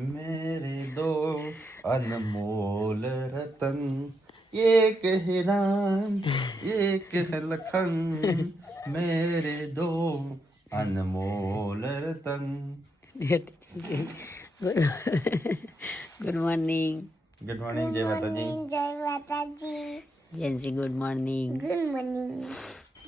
मेरे दो अनमोल रतन, एक है राम एक है लखन, मेरे दो अनमोल रतन. Good morning. ગુડ મોર્નિંગ, જય માતાજી. જય Mataji. Jency good morning. Good morning.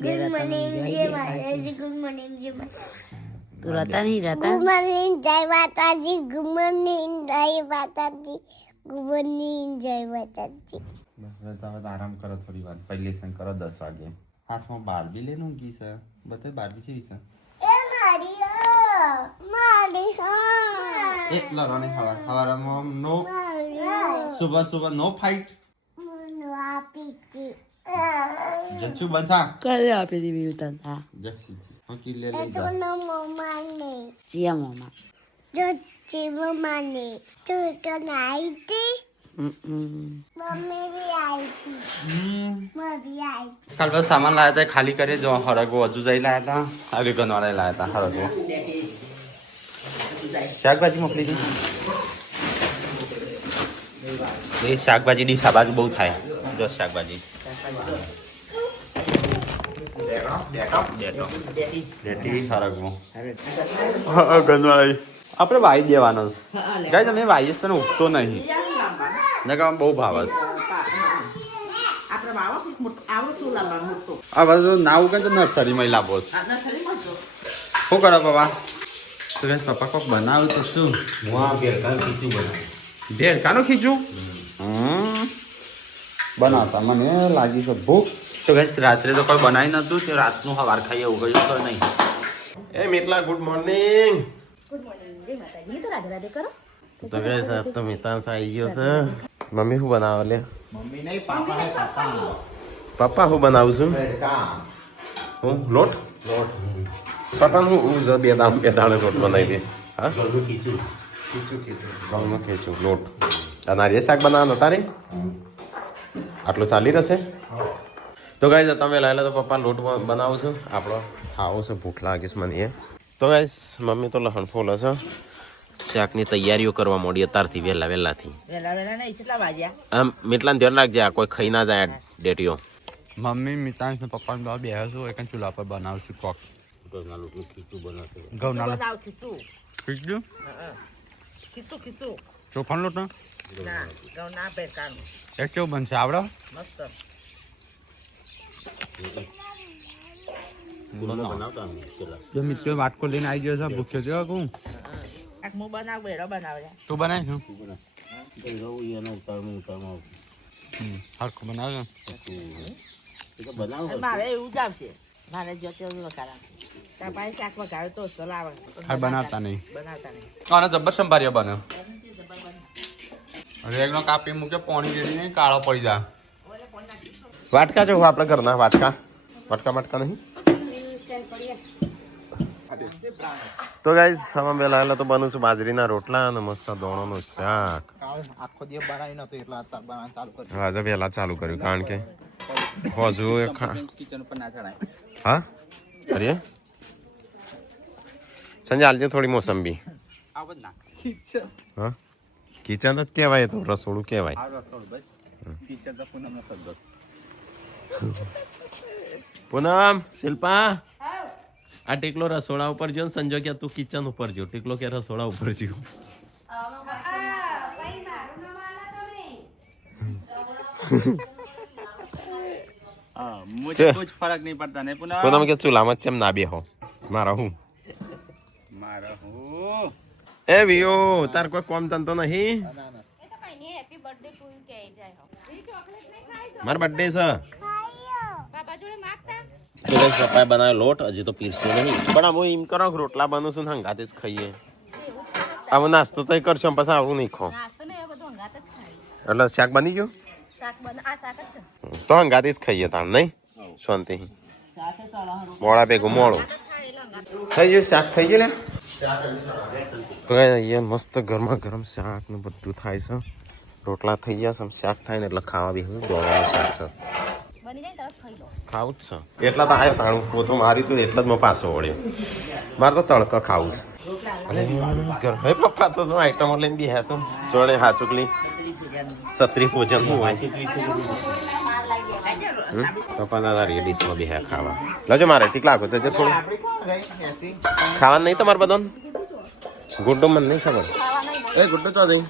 Good morning જય માતાજી. ગુડ મોર્નિંગ જય માતાજી. તું રતા નહીં રતા? ગુડ મોર્નિંગ જય માતાજી. ગુડ મોર્નિંગ જય માતાજી. ગુડ મોર્નિંગ જય માતાજી. બસ હવે આરામ કરો થોડી વાર, પછી લેસન કરો 10 વાગે. હાથમાં બારબી લઈને ઊંઘી છે. બતાય બારબી છે વિશે એ મારી એક લડવાની હવારમાં નો સુબહ નો ફાઇટ. જચ્ચુ બંધા કલે આપી દીધી તને. જસીજી હું કિલ્લે લઈ જા. ચિયા મોમાં. જો ચીમમાને તો કનાઈ તે મમ્મી भी आई थी. मम्मी आई. કાલ બસ સામાન લાયા હતા, ખાલી કરી જો હરગો હજુ જઈ લાયા હતા. આવી ગનવાળા લાયા હતા હરગો. શાકભાજી મોકલી દીધી. એ શાકભાજી ડીસા બાજુ બહુ થાય. જો શાકભાજી ડેટી હરગો ગનવાળી આપણે વાઈ દેવાનો. ગાય તમે વાઈસ પણ ઉગતો નહીં ને કામ બહુ ભાવ છે. આ બધું ના ઉગે તો નર્સરીમાં લાવો છો. શું કરો બાબા? તો કે પપ્પા કોક બનાવ્યું તો શું? ભેળકાનું ખીચું બનાવતા મને લાગી છે ભૂખ. તો ગાઈસ રાત્રે તો કોઈ બનાવી નતું, તે રાતનું સવાર ખાઈએ એવું ગયું તો નહીં. એ મિતલા ગુડ મોર્નિંગ. गुड मॉर्निंग जय माताजी. तो राधे राधे करो. તો ગાઈસ આ તો મિતાંશ આવી ગયો છે. મમ્મી શું બનાવે લે? મમ્મી નહીં, પાપા હે પાપા. પપ્પા શું બનાવું છું? ભેળકા હું લોટ પપ્પા હું બે દાણે લોટ બનાવી દે. હા ઘઉંનું ખીચું લોટ. આ નારિયેળ શાક બનાવવાનું તારે આટલું ચાલી રહેશે. તો ગાઈસ તમે લાયેલા તો પપ્પા લોટ બનાવું છું. આપણો ખાવો છે, ભૂખ લાગીશ મને. તો ગાઈસ મમ્મી તો લહણ ફોલે છે. શાકની તૈયારીઓ કરવા માંડી અત્યારથી વહેલાથી. વેલા નહીં કેટલા વાગ્યા? આમ મીટલાને ધ્યાન રાખજે, આ કોઈ ખાઈ ના જાય ડેટીઓ. મમ્મી મિતાંશ ને પપ્પા ને બે બેસો એક ચૂલા પર બનાવશું કોક. ઘઉંના લોટનું ખીચું બનાવશે. ઘઉંના લોટ બનાવ ખીચું. ખીચું ખીચું. ચોખાનો લોટ ના ઘઉં ના પેકાનું એ કેવું બનશે આવડે? મસ્ત. બનાવતા જો મિત્રો વાટકો લઈને આવી ગયો છે, ભૂખ્યો છે હું. એક હું બનાવ બેડો બનાવે. તું બનાવી છું હરખું બનાવે મારે એવું જ આવશે. મારે જો તેવું વકારા તાપાઈ શાક વગાડે તો ચલાવે. હા બનાવતા નહીં. બનાવતા નહીં. આને જબ્બર સંભાર્યા બને. રેગનો કાપી મૂકે પાણી રેડી નહીં કાળો પડી જાય. વાટકા છે આપણે ઘરના વાટકા નહીં. તો ગાઈસ આમાં બે લાયેલા તો બનું છું બાજરીના રોટલા અને મસ્ત દોણોનું શાક. આખો દિવસ બનાવી નતો એટલે બનાવવાનું ચાલુ કર્યું. આજે વહેલા ચાલુ કર્યું કારણ કે હજુ કિચન ઉપર ના ચડાય. હા અરે સંજય આલજે થોડી મોસંબી. આવ જ ના કિચન હા કિચન જ કહેવાય, તો રસોડું કહેવાય. આ રસોડું બસ કિચન તો પૂનમ નો શબ્દ. પૂનમ શિલ્પા આ ટીકલો રસોડા ઉપર જો, સંજો કે તું કિચન ઉપર જો, ટીકલો કે રસોડા ઉપર જો. मुझे कुछ फर्क नहीं पड़ता नहीं पुनः પૂનમ કે ચૂલામાં ચેમ ના બેહો મારા હું मारा हूँ એ વિયો તાર કોઈ કોમ ધંધો નહીં? હેપી બર્થડે ટુ યુ કહી જાય. મારો બર્થડે છે. બાપા જોડે માંગતા તો ગાઈસ પપ્પાએ બનાવ્યો લોટ, હજી તો પીરસ્યો નહીં. પણ આમ એમ કરો કે રોટલા બનું છું ને હંગાતે જ ખાઈએ. આવું નાસ્તો તો કરશો પછી આવું નહીં ખો. નાસ્તો ને એ બધું હંગાત જ ખાય. એટલે શાક બની ગયું શાક આ શાક જ છે. તો હંગાતે જ ખાઈએ તાણ નહીં શાંતિ. મોડા ભેગું મોડું થઈ ગયું, શાક થઈ ગયું. તો અહીંયા મસ્ત ગરમા ગરમ શાક ને બધું થાય છે. રોટલા થઈ ગયા છે, શાક થાય ને એટલે ખાવા બી હું દોડવાનું શાક છે. બની જાય તરત ખાઈ લો. ખાવું જ છે એટલા તો આવ્યા તાણું પોતું મારી તું એટલે જ મેં પાછો વળ્યો. મારે તો તડકા ખાવું છે. હે પપ્પા તો જો આઈટમો લઈને બી હે શું જોડે હા ચુકલી સત્રી ભોજન હું હોય પપ્પા દાદા ડીશમાં બી હે ખાવા લજો મારે ઠીક લાગો છે થોડું ખાવાનું નહીં તમારે બધાને ગુડ્ડો મને નહીં ખબર એ ગુડ્ડો ચો જઈ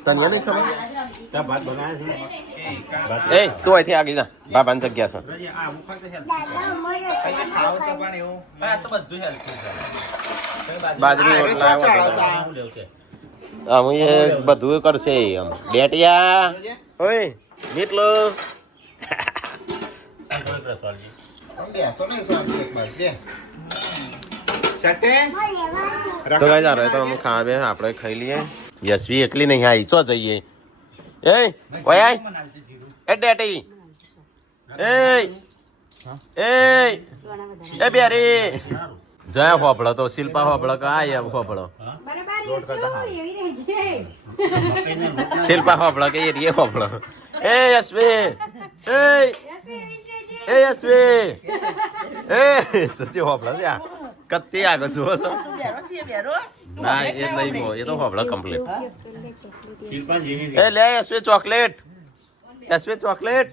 તને નહીં ખબર એ તું અહીંથી આગળ જા બાબાની જગ્યા છે બાજરી રોટલા હું એ બધું કરશે આમ બેટિયા ઓય જેટલો તો કઈ જા તો અમે ખાવા બે આપણે ખાઈ લઈએ યશવી એકલી નહીં આવી ચો જઈએ એ ઓય એ ડેટી એ બેરી જયા હોપળો તો શિલ્પા હોપળો કે આ હોપળો શિલ્પા હોપળો કે એ રે હોપળો એ યશવી એ યશવી એ જતી હોપળો છે કત્તી આગળ જુઓ છો ના એ નહીં એ તો હોપળો કમ્પ્લીટ એ લે યશવી ચોકલેટ યશવી ચોકલેટ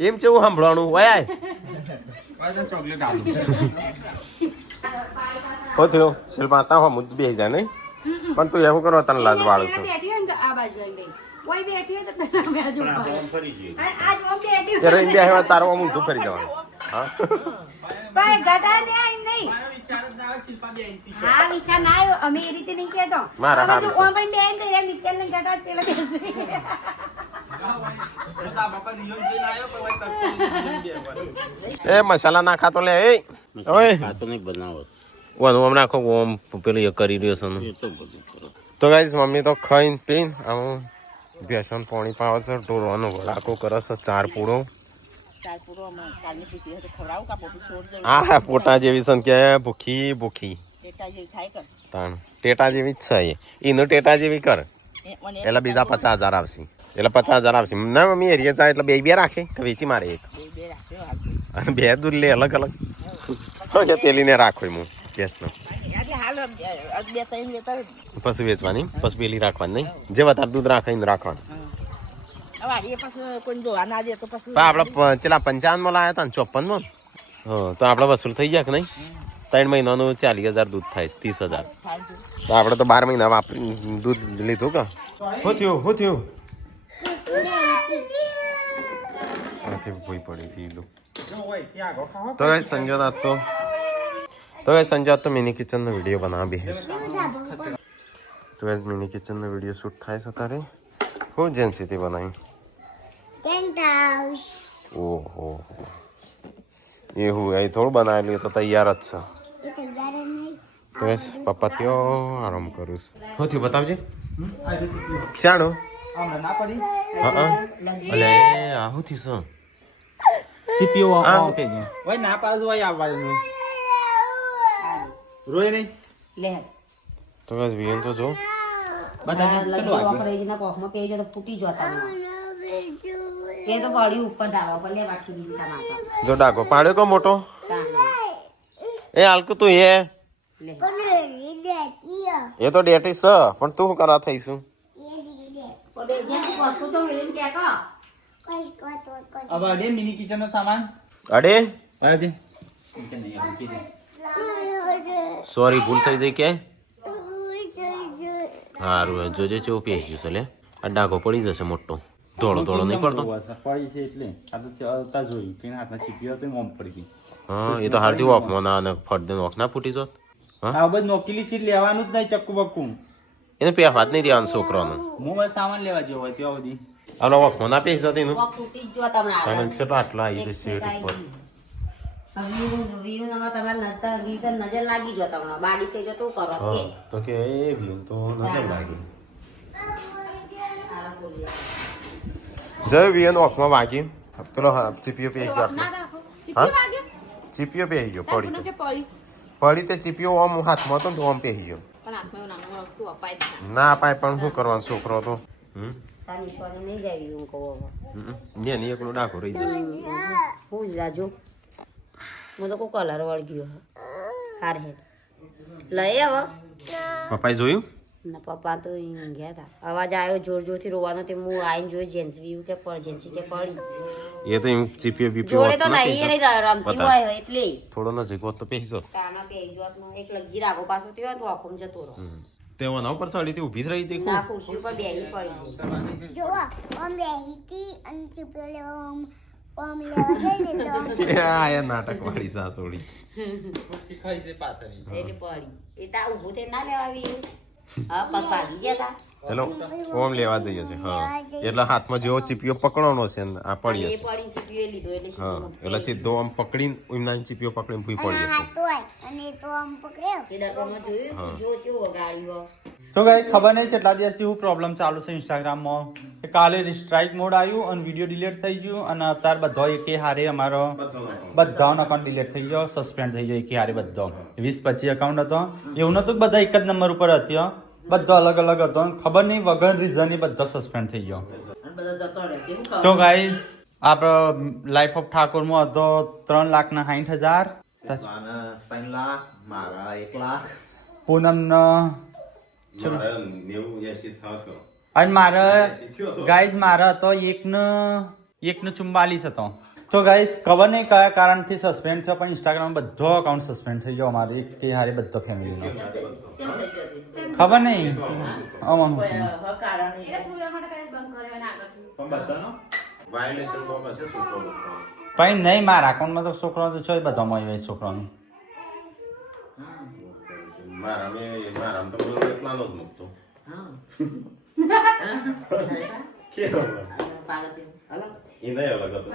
એમ કેવું સાંભળવાનું હોય ચોકલેટ હો થયો શિલ્પા તા હું બે જાય નહીં પણ તું એવું કરો તને લાજ વાળું છું તારો ઊંધું ફરી જવાનું હા મારા એ મસાલા નાખા તો લે એ હમણાં આખો ઓમ પેલું એ કરી રહ્યો છે તો ગાઈસ મમ્મી તો ખાઈને પીને આમ ભેસણ પાણી પાવે છે ઢોરવાનો વડાકો કરે છે ચાર પૂરો હા પોટા જેવી છે કે ભૂખી ભૂખી ટેટા જેવી જ છે એનું ટેટા જેવી કર એટલે બીજા 50,000 આવશે એટલે 50,000 આવશે ના મમ્મી એરિયા જાય એટલે બે રાખે કે વેચી મારે એક અને બે દૂર લે અલગ અલગ પેલીને રાખો હું ગેસનો પછી વેચવાની પછી પેલી રાખવાની નહીં જે વધારે દૂધ રાખીને રાખવાનું આપડે ચેલા 55 માં લાયા હતા ને 54 માં તો આપડે વસૂલ થઈ ગયા કે નહીં 3 મહિનાનું 40,000 દૂધ થાય 30,000 તો આપડે તો 12 મહિના વાપરી દૂધ લીધું કે શું થયું ભૂઈ પડી પીલું તો કઈ સંજોત તો મિની કિચન નો વિડીયો બનાવી તો મિની કિચન નો વિડીયો શૂટ થાય છે તારે હું જેન્સીથી બનાવી ઓહો એવું એ થોડું બનાવેલું તો તૈયાર જ છે તો બસ પપ્પા ત્યાં આરામ કરું છું શું થયું બતાવજે ચાલો હા અલે આ શું થયું રોય નહીં તો બસ વિયન તો જો જો ડાકો પાડ્યો કો મોટો એ હાલકું તું એ તો ડેટી છે પણ તું શું કરા થઈશું મિની કિચન નો સામાન અડે સોરી ભૂલ થઈ જઈ કે સારું જોજે ચેવું પી ગયું છે લે આ ડાઘો પડી જશે મોટો ધોળો નહીં પડતો પડી છે એટલે આ તો જોયું કે હાથમાં ચીપી હતો મોમ પડી ગઈ હા એ તો હારથી વોકમાં ના અને ફટ દે વોક ના ફૂટી જોત હા બસ નોકીલી ચીજ લેવાનું જ નહીં ચક્કુ બક્કુ એને પે હાથ નહીં દેવાનું છોકરાનો હું બસ સામાન લેવા જેવો હોય ત્યાં સુધી આનો વોકમાં ના પેસ જતી કેટલો આટલો આવી જશે સીટ ઉપર નજર લાગી જો તમને બાડી થઈ જતો કરો તો કે એ વ્યૂ તો નજર લાગી જય વિયન ઓખમાં વાગી પેલો ચીપીઓ પે ગયો હા ચીપીઓ પે ગયો પડી તે ચીપીઓ આમ હાથમાં તો આમ પે ગયો ના અપાય પણ શું કરવાનું છોકરો તો નહીં એકલો ડાકો રહી જશે હું જ રાજુ હું તો કોઈ કલર વળગ્યો હાર હેડ લઈ આવો પપ્પાએ જોયું ના પપ્પા તો અહીં ગયા હતા અવાજ આવ્યો જોર જોરથી રોવાનો તે હું આઈને જોઈ જેન્સી કે જેન્સી કે પડી એ તો એમ ચીપીઓ બીપીઓ જોડે તો નહીં એને રમતી હોય એટલે થોડો નજીક હોત તો પેહીજો તાના પે જોતમાં એક લગી રાગો પાછો થયો તો આખોમ જતો રહો તે વના ઉપર ચડી હતી ઊભી જ રહી હતી ના ખુરશી ઉપર બેહી પડી જો આમ બેહીતી અને ચૂપો લેવા આમ લેવા જઈને તો આ નાટક વાળી સાસોડી એટલે પડી એ તા ઊભું થઈને ના લેવા આવી હા પગ ભાગી ગયા હેલો ઓમ લેવા જઈએ છે હા એટલે હાથમાં જેવો ચીપીઓ પકડવાનો છે ને આ પડી એ હશે પડીને ચીપીએ લીધો એટલે હા એટલે સીધો આમ પકડીને એમના ચીપીઓ પકડીને ભૂઈ પડી હશે હાથ હોય અને તો આમ પકડ્યો એ દર્પણમાં જોયું જો કેવો ગાડી હો તો કઈ ખબર નહીં કેટલા દિવસથી હું પ્રોબ્લેમ ચાલુ છે ઇન્સ્ટાગ્રામમાં કે કાલે સ્ટ્રાઇક મોડ આવ્યું અને વિડીયો ડિલીટ થઈ ગયું અને અત્યારે બધો એકે હારે અમારો બધાનો અકાઉન્ટ ડિલીટ થઈ ગયો સસ્પેન્ડ થઈ ગયો એકે હારે બધો 20-25 અકાઉન્ટ હતો એવું નતું કે બધા એક જ નંબર ઉપર હતો બધો અલગ અલગ હતો ખબર નહીં વગર રીઝન એ બધો સસ્પેન્ડ થઈ ગયો તો ગાઈઝ આપણો લાઈફ ઓફ ઠાકોરમાં હતો 3,60,000 3 લાખ મારા 1 લાખ પૂનમનો મારા 90-80 થયો અને મારે ગાઈઝ મારા હતો એકનો 44 હતો તો ગાઈઝ ખબર નહીં કયા કારણથી સસ્પેન્ડ થયો પણ ઇન્સ્ટાગ્રામ બધો અકાઉન્ટ સસ્પેન્ડ થઈ ગયો અમારે એક કે હારે બધો ફેમિલીનો ખબર નહીં વાયોલેશન કોક હશે છોકરો પણ નહીં મારા અકાઉન્ટમાં તો છોકરો તો છે બધામાં હોય છોકરાનું મારા તો એટલાનો જ મૂકતો એ નહીં અલગ હતો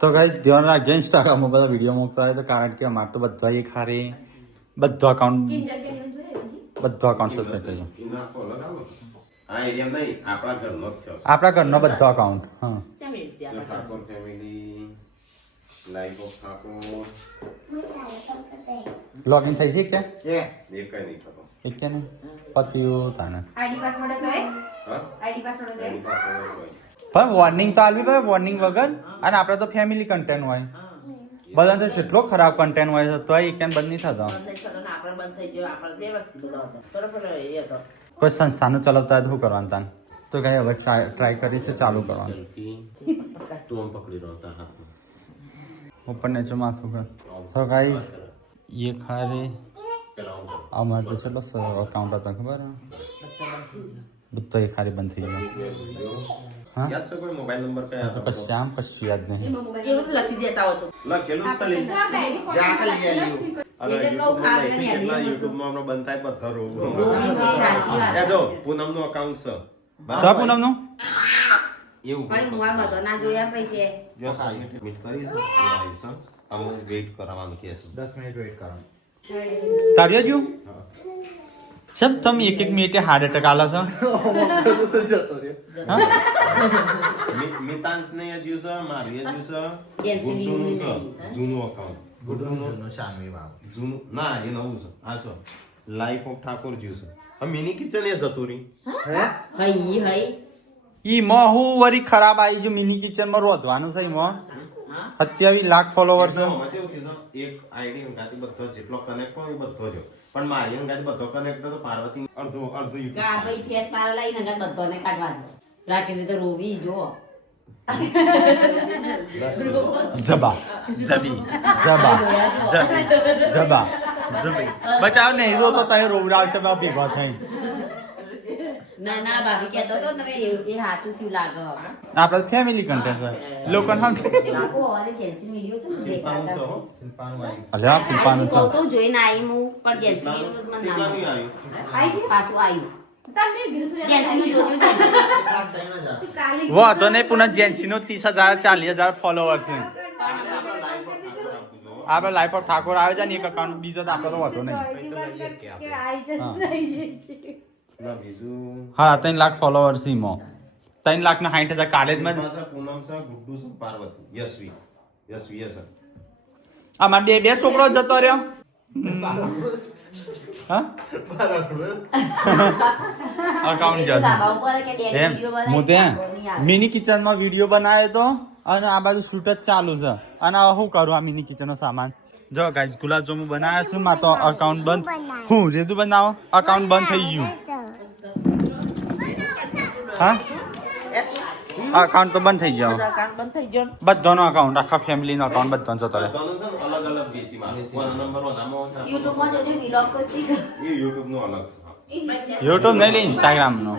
તો ગાઈઝ ધ્યાન રાખજો ઇન્સ્ટાગ્રામમાં બધા વિડીયો મૂકતા હોય તો કારણ કે અમારે તો બધા એક હારે બધો અકાઉન્ટ સસ્પેન્ડ થઈ ગયો આ એરિયા નહીં આપણા ઘરનો જ થયો આપણા ઘરનો બધો અકાઉન્ટ હા Thakor family life of Thakor login થઈ છે કે એ કઈ નહીં થતો એક કે નહીં પત્યું તાને આઈડી પાસવર્ડ તો હા આઈડી પાસવર્ડ તો એની પાસે પણ વોર્નિંગ તો આલવી પડે વોર્નિંગ વગર અને આપણે તો ફેમિલી કન્ટેન્ટ હોય બધા તો જેટલો ખરાબ કન્ટેન્ટ હોય તો એ કેમ બંધ નહીં થતો આપણે બંધ થઈ ગયો આપણે વ્યવસ્થિત હતો બરોબર એ હતો કોઈ સંસ્થાનું ચલાવતા હોય તો શું કરવાનું તાન તો કઈ હવે ટ્રાય કરીશું ચાલુ કરવાનું સેલ્ફી તું આમ પકડી રહ્યો તાર હાથમાં ઉપર નીચે માથું કર તો ગાઈઝ એ ખારે પેલા આમ કર. અમારે તો છે બસ અકાઉન્ટ હતા ખબર બધો એ ખારી બંધ થઈ ગયો હા યાદ છે કોઈ મોબાઈલ નંબર કયા તો હતો? કશું આમ કશું યાદ નહીં એવું લખી દેતા હતો લખેલું જ છે લઈ જા. જા કે લઈ આવ્યું. અરે YouTube માં લખી કેટલા YouTube માં હમણાં બંધ થાય બધા રોગ. એ જો પૂનમનું account છે. શું પૂનમનું એવું પણ મોર બધો ના જોયા પછી કે જો સાહેબ મીટ કરી છે એ આવી છે અમુક વેઇટ કરાવવાનું કહે છે 10 મિનિટ વેઇટ કરવાનું તાળીઓ જો છે તમે એક મિનિટે હાર્ટ એટેક આલા છો હા? મિતાંશ ને હજુ છે મારી હજુ છે જેન્સી ગુડ્ડુનું છે નહીં. જૂનું account ગુડ્ડુનું જૂનું ના એ નવું છે આ છે લાઈફ ઓફ ઠાકોર જ્યુ છે આ મિની કિચન એ જતું રહી હઈ હઈ ઈ માં હું વરી ખરાબ આવી જો મિની કિચન માં રોધવાનું છે ઈ માં 27 લાખ ફોલોવર્સ છે આમાં કેવું થયું છે, એક આઈડી અંગાથી બધો જેટલો કનેક્ટ હોય એ બધો જ હોય. પણ મારી અંગાથી બધો કનેક્ટ હતો પાર્વતી અડધો YouTube. ગા ભાઈ ઠેસ માર લઈને નગર બધાને કાઢવા દો રાખીને તો રોવી જો જબા જબી જબા જબી જબા જબી બચાવ ને હીરો તો તય રોવડાવશે બા ભેગો થઈ ના ના ભાભી કહેતો તો ને એ હાથું થયું લાગે હવે આપણે ફેમિલી કન્ટેન્ટ હોય લોકો નામ લાગો અરે જેન્સી વિડિયો તો શિલ્પાનું છે હો. અલ્યા સિપાનું કહું છે તો જોઈને આવી હું પણ જેન્સી મને કેટલાનું નામ આવ્યું? પાછું આવ્યું જેન્સી નું જોજો વો તો નહીં પુનઃ જેન્સી નો 30,000 40,000 ફોલોવર્સ છે આપણે લાઈફ ઓફ ઠાકોર આવે છે ને એક અકાઉન્ટ બીજો તો આપણે તો વાંધો નહીં ના બીજું હા 3 લાખ ફોલોવર્સ છે મો 3 લાખ ના 60,000 કાલેજમાં શિલ્પા છે, પૂનમ છે, ગુડ્ડુ છે, પાર્વતી યશવી યશવી છે. આમાં બે છોકરો જતો રહ્યો હા અકાઉન્ટ જતો ધાબા ઉપર કે ડેડી એમ વિડિયો હું ત્યાં મિની કિચન માં વિડીયો બનાવ્યો તો અને આ બાજુ શૂટ જ ચાલુ છે અને હવે શું કરું આ મિની કિચનનો સામાન જો ગાઈસ ગુલાબજાંબુ બનાવ્યા છું મારે તો અકાઉન્ટ બંધ હું જેતું બનાવો અકાઉન્ટ બંધ થઈ ગયું હા અકાઉન્ટ તો બંધ થઈ ગયો કામ બંધ થઈ ગયો બધાનો અકાઉન્ટ આખા ફેમિલીનો અકાઉન્ટ બધાનો જતો રહે બધાનું છે ને અલગ અલગ વેચી મારે ફોન નંબર આમાં યુટ્યુબમાં જોજો વિલોગ તો શીખ એ યુટ્યુબ નું અલગ છે યુટ્યુબ નહીં લે ઇન્સ્ટાગ્રામનો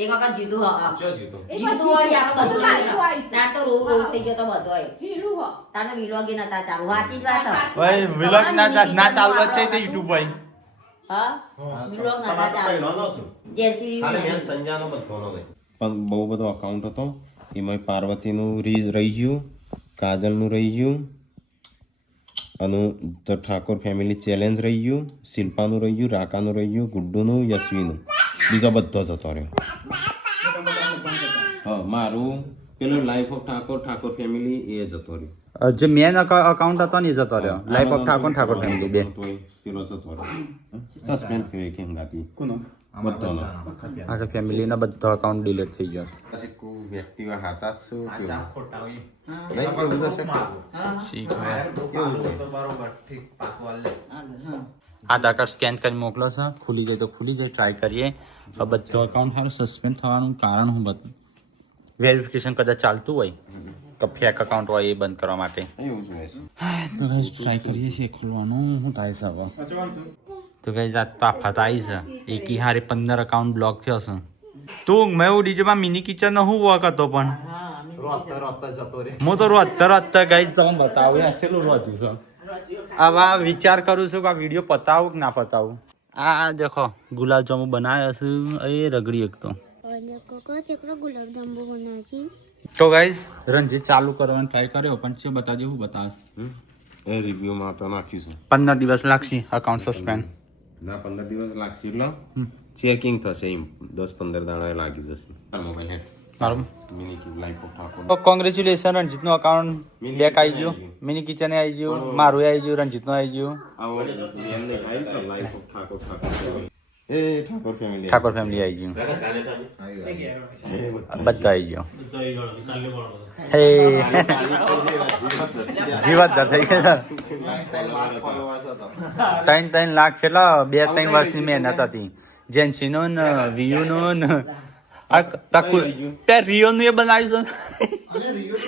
એક વખત જીતું હા જો જીતો જીતું વળી આપણે બધું તાર તો રોવ રોવ થઈ જતો બધોય તારનો વિલોગ એ નતા ચાલુ સાચી જ વાત ભાઈ વિલોગ ના ચાલુ જ છે તે યુટ્યુબ ભાઈ હા વિલોગ નતા ચાલુ જેસી ખાલી મેં સંજાનો બધોનો નહીં પણ બહુ બધો અકાઉન્ટ હતો એમાં પાર્વતીનું રહી ગયું કાજલનું રહી ગયું અને તો ઠાકોર ફેમિલી ચેલેન્જ રહી ગયું શિલ્પાનું રહી ગયું રાકાનું રહી ગયું ગુડ્ડુનું યશવીનું બીજો બધો જતો રહ્યો હા મારું પેલું લાઈફ ઓફ ઠાકોર ફેમિલી એ જતો રહ્યો જે મેન અકાઉન્ટ હતો ને એ જતો રહ્યો લાઈફ ઓફ ઠાકોર ફેમિલી બે પેલો જતો રહ્યો સસ્પેન્ડ થયો કે ગાતી કોનો બધોનો આખા ફેમિલીના બધા અકાઉન્ટ ડિલીટ થઈ ગયા પછી કોઈ વ્યક્તિ હાથા જ શું આધાર કાર્ડ સ્કેન કરી મોકલો છે ખુલી જાય તો ખુલી જાય ટ્રાય કરીએ બધો અકાઉન્ટ સારું સસ્પેન્ડ થવાનું કારણ હું બધું વેરિફિકેશન કદાચ ચાલતું હોય કે ફેક અકાઉન્ટ હોય એ બંધ કરવા માટે એવું જ હોય છે તો ગાઈસ ટ્રાય કરીએ છીએ ખોલવાનું હું થાય છે હવે તો ગાઈસ આ તો આફત આવી છે એકી હારે 15 અકાઉન્ટ બ્લોક થયો છે તું મેં ડીજેમાં મિની કિચન નો હું વર્ક હતો પણ હું તો રોતા ગાઈસ જવાનું બતાવું કેટલું રોતું છે હવે વિચાર કરું છું કે આ વિડીયો પતાવું કે ના પતાવું આ દેખો ગુલાબજાંબુ બનાવ્યા છે એ રગડી એક તો ગુલાબજાંબુ બનાવી તો ગાઈસ રંજીત ચાલુ કરવાનો ટ્રાય કર્યો પણ શું બતાવજો હું બતાવ એ રિવ્યુમાં તો નાખ્યું છે 15 દિવસ લાગશે અકાઉન્ટ સસ્પેન્ડ ના 15 દિવસ લાગશે એટલે ચેકિંગ થશે એમ 10-15 દાડા લાગી જશે મોબાઈલ હેડ મારું mini cube life of Thakor તો કોંગ્રેચ્યુલેશન રંજીતનું અકાઉન્ટ બેક આવી ગયું મિની કિચન આવી ગયું મારું આવી ગયું રંજીતનું આવી ગયું આવો એમને ભાઈ તો life of Thakor A Thakor family Thakor family આવી ગયું બધા આવી ગયો હે જીવતદાર થઈ ગયા 3 લાખ છે 2-3 વર્ષની મહેનત હતી જેન્સીનો ને વિયુનો ને રિયો નું એ બનાવ્યું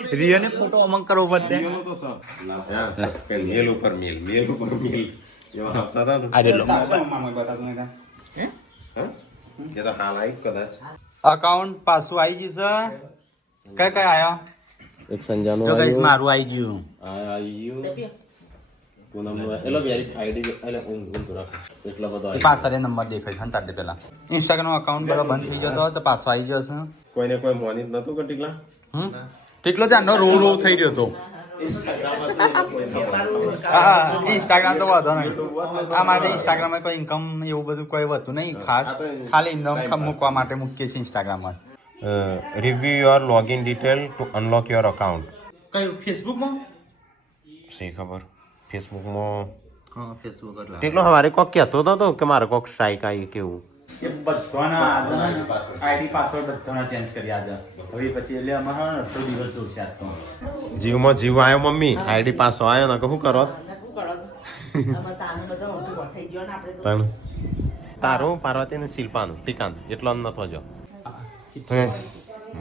છે રિયો ને ફોટો અમંગ કરવો પડશે તો સસ્પેન્ડ મેલ ઉપર મેલ એવા હપ્તા હતા ને અરે લો એ તો હાલ આવી કદાચ અકાઉન્ટ પાછું આવી ગયું છે કઈ આયો એક સંજાનો જો ગાઈસ મારું આવી ગયું પૂનમનો એલો આઈડી એટલે ઊંઘ રાખ એટલો બધો પાછળ નંબર દેખાય છે તારે પેલા ઇન્સ્ટાગ્રામ અકાઉન્ટ બધો બંધ થઈ જતો તો પાછો આવી ગયો છે કોઈને કોઈ મોની જ નતું કે ટીકલા ટીકલો જાનો રો થઈ રહ્યો હતો હા ઇન્સ્ટાગ્રામ તો વાંધો નહીં આ માટે ઇન્સ્ટાગ્રામમાં કોઈ ઇન્કમ એવું બધું કોઈ હોતું નહીં ખાસ ખાલી ઇન્કમ મૂકવા માટે મૂકીએ છીએ ઇન્સ્ટાગ્રામમાં review your login detail to unlock your account કયું ફેસબુકમાં શી ખબર ફેસબુકમાં હા ફેસબુક ટીકલો હવારે કોક કહેતો હતો કે મારે કોક સ્ટ્રાઇક આવી કેવું એ બધાના આઈડી પાસવર્ડ બધાના ચેન્જ કરી આજે હવે પછી એટલે અમારો અડધો દિવસ જોશે આજ તો જીવમાં જીવ આવ્યો મમ્મી આઈડી પાસો આવ્યો ને શું કરો તને તારું પાર્વતી ને શિલ્પાનું ટીકાનું એટલો નતો જો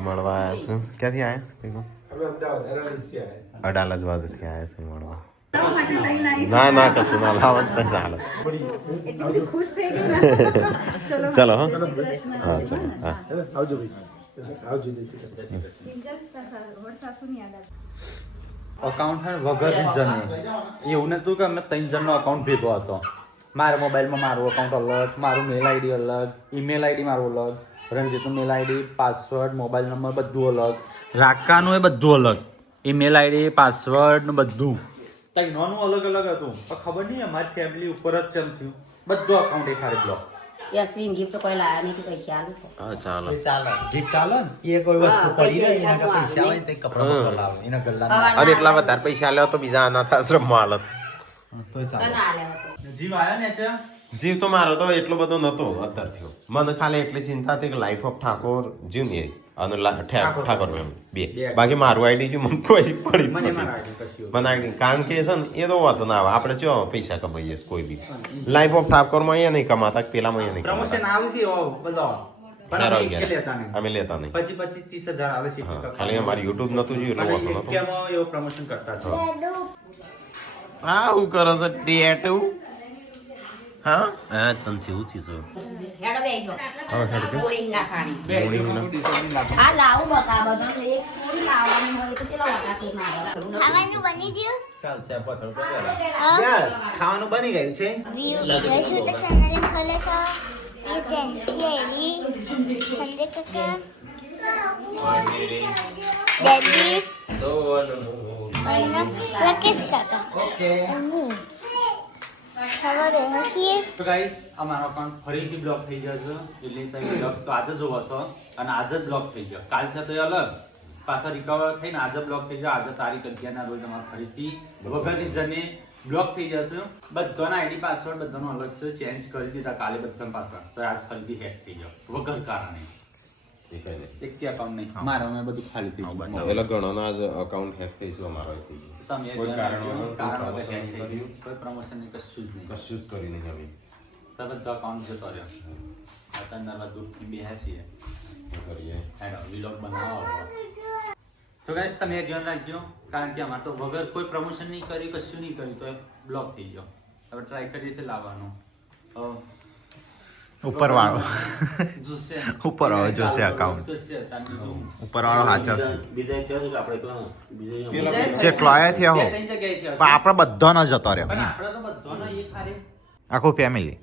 મળવા આવ્યા છે ક્યાંથી આવ્યા અડાલજ બાજુથી આવ્યા છે મળવા ના કશું ના લાવન તો ચાલો ચલો હા ચાલો હા અકાઉન્ટ વગર રીઝન એવું નતું કે અમે 3 જણનો અકાઉન્ટ ભેગો હતો મારા મોબાઈલમાં મારું અકાઉન્ટ અલગ મારું મેલ આઈડી અલગ ઈમેલ આઈડી મારું અલગ રંજીતનું mail ID password mobile number બધું અલગ રાકાનું એ બધું અલગ ઈમેલ આઈડી પાસવર્ડ ને બધું ત્રણનું અલગ અલગ હતું પણ ખબર નહીં અમારી ફેમિલી ઉપર જ ચમ થયું બધું અકાઉન્ટ એક હારે બ્લોક યશવીન ગિફ્ટ કોઈ લાયા નહીં પૈસા આલું હા ચાલો ચાલે ગિફ્ટ આલો ને એ કોઈ વસ્તુ પડી રહે એના કે પૈસા આવે તે કપડા લાવે એના ગલ્લા અને એટલા વધારે પૈસા લ્યો તો બીજા અનાથ આશ્રમમાં હાલત તો ચાલે કના આલ્યા હતો જીવ આયો ને છે જીવ તો મારો તો એટલો બધો નતો અત્યાર થયો મને ખાલી એટલી ચિંતા હતી કે લાઈફ ઓફ ઠાકોર જીવ નહીં અને ઠાકોર મેમ બે બાકી મારું આઈડી જો મને કોઈ પડી જ મને નથી. મારા ID કશું. મને આઈડી કારણ કે છે ને એ તો વાતો ના આવે આપણે ચો પૈસા કમાઈએ છીએ કોઈ બી લાઈફ ઓફ ઠાકોરમાં અહીંયા નહીં કમાતા પેલામાં અહીંયા નહીં પ્રમોશન કમાતા આવે છે એવો બધો પણ ના, અમે રહી એકે ગયા. લેતા નહીં. અમે લેતા નહીં 25-30 હજાર આવે છે હા, ખાલી અમારી યુટ્યુબ નતું જોયું એટલે વાતો નતો એકેમાં એવો પ્રમોશન કરતા હતા. હા હું કરો છો ટેટુ હા હા તને જેવું થયું હેડો બેસો હવે હેડજો. બોરિંગા ખાણી બે દિવસનું ડિઝાઇન લાગે. આ લાવું બકા બધા એક થોડી લાવવાનું હોય તો ચલો બકા કે મારે ખાવાનું બની ગયું ચાલશે આ પથ્થર પર પહેલા. હા Yes, ખાવાનું બની ગયું છે. જશું તો ચંદ્રે ખોલે તો એ ટેન્સી એલી સંજય કાકા ડેડી અને રાકેશ કાકા ખબર હે તો guys, અમારો account ફરીથી બ્લોક થઈ જશે એટલે તમે બ્લોક તો આજે જોવો છો અને આજે જ બ્લોક થઈ ગયો કાલ છે તો એ અલગ પાછા રિકવર થઈને આજે બ્લોક થઈ ગયો આજે તારીખ 11 ના રોજ અમારો ફરીથી વગર રીઝને બ્લોક થઈ જશે બધાના આઈડી પાસવર્ડ બધાનો અલગ છે ચેન્જ કરી દીધા કાલે બધાનો પાસવર્ડ તો આજ ફરીથી હેક થઈ ગયો વગર કારણે એક કે account નહીં મારા મેં બધું ખાલી થઈ ગયું એટલે ઘણાના જ અકાઉન્ટ હેક થઈ છે અમારો થઈ ગયું તમે કોઈ કારણ કારણ વગર વગર hack થઈ promotion ગયું કોઈ પ્રમોશન નહીં કશું જ નહીં કશું જ કરી નહીં અમે તો બધા account જતો રહ્યો અત્યારે નર્વા દૂરથી બેહ્યા છીએ શું કરીએ હેડો વિલોગ બનાવો તો ગાઈસ તમે ધ્યાન રાખજો કારણ કે અમારે તો વગર કોઈ પ્રમોશન નહીં કર્યું કશું નહીં કર્યું તો બ્લોક થઈ ગયો હવે ટ્રાય કરીએ છે લાવવાનો ઉપર વાળો જોશે ઉપર વાળો જોશે account. ઉપર વાળો હાચવશે જેટલો આયા થયા હો બે ત્રણ જગ્યાએ થયો પણ આપણે બધાનો જતો રહ્યો પણ આપણે તો બધાનો એક હારે આખું ફેમિલી